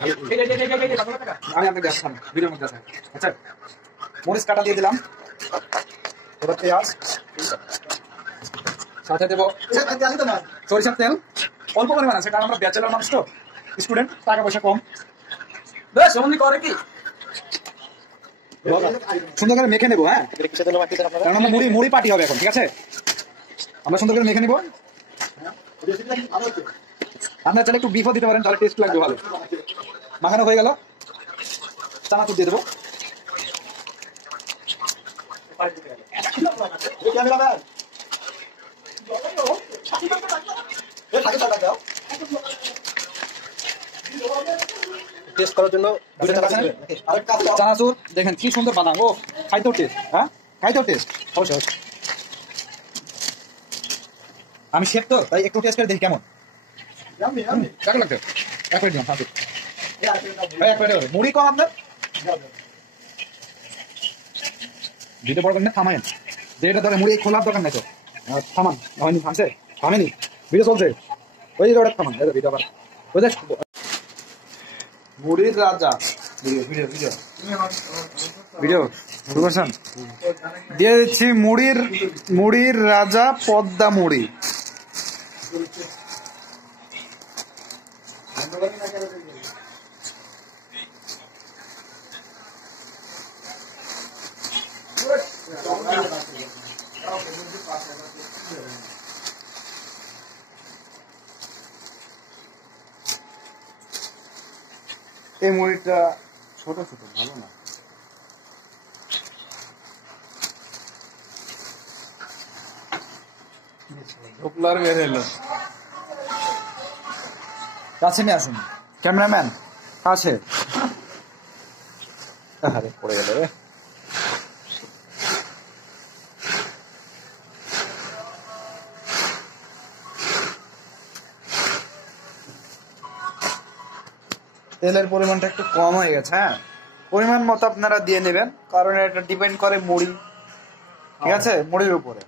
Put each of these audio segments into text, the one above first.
আমি আপনাকে দেখাচ্ছি ভিডিওর মধ্যে আছে। আচ্ছা, মরিচ কাটা দিয়ে দিলাম, এবার পেঁয়াজ, সাথে দেবো সরিষার তেল, অল্প পরিমাণ আছে কারণ আমরা ব্যাচেলার মানুষ তো, স্টুডেন্ট, টাকা পয়সা কম। বেশ করে কি সুন্দর করে মেখে নেবো। হ্যাঁ, কারণ আমরা মুড়ি পার্টি হবে এখন, ঠিক আছে? আমরা সুন্দর করে মেখে নিবো। আপনার চাইলে একটু বিফও দিতে পারেন, তাহলে টেস্ট লাগবে ভালো। মাখানো হয়ে গেল, চানাচুর দিয়ে দেবো। টেস্ট করার জন্য চানাচুর দেখেন কি সুন্দর বাদাম। ও খাইতেও টেস্ট, হ্যাঁ খাইতেও টেস্ট। অবশ্যই আমি শেফ তো, তাই একটু টেস্ট করে দেখি কেমন লাগছে। এক প্লেট দিলাম, এক প্লেট মুড়ি কম আপনার দিতে পারবেন না, থামায়েন যেটা ধরে মুড়ি খোলার দরকার নাই তো, থামান। হয়নি, থামছে, থামেনি, ভিডিও চলছে, ওই যে ওটা থামান, ভিডিও আবার ওই যে মুড়ির রাজা ভিডিও শুরু করছেন। দিয়ে দিচ্ছি মুড়ির রাজা পদ্মা মুড়ি। এই মুড়িটা ছোট ছোট, ভালো না। কাছে নিয়ে আসুন ক্যামেরাম্যান, কাছে। আরে পড়ে গেল রে। তেলের পরিমাণটা একটু কম হয়ে গেছে। হ্যাঁ, পরিমাণ মতো আপনারা দিয়ে নেবেন, কারণ এটা ডিপেন্ড করে মুড়ি, ঠিক আছে, মুড়ির উপরে।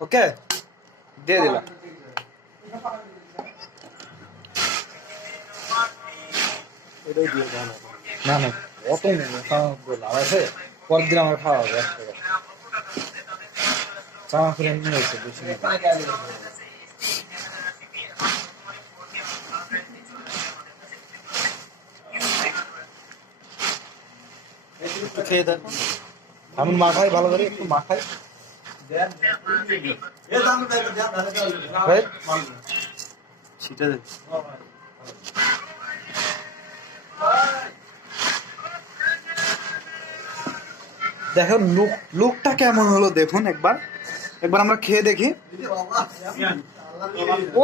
ওকে, দিয়ে দিলাম। না না, অত লাভ আছে, পরের দিন আমার খাওয়া হবে। চামা করে নিয়ে হয়েছে, বেশি খেয়ে দেন। আমি মাখাই ভালো করে, একটু মাখাই। দেখুন লুকটা কেমন হলো, দেখুন একবার আমরা খেয়ে দেখি। ও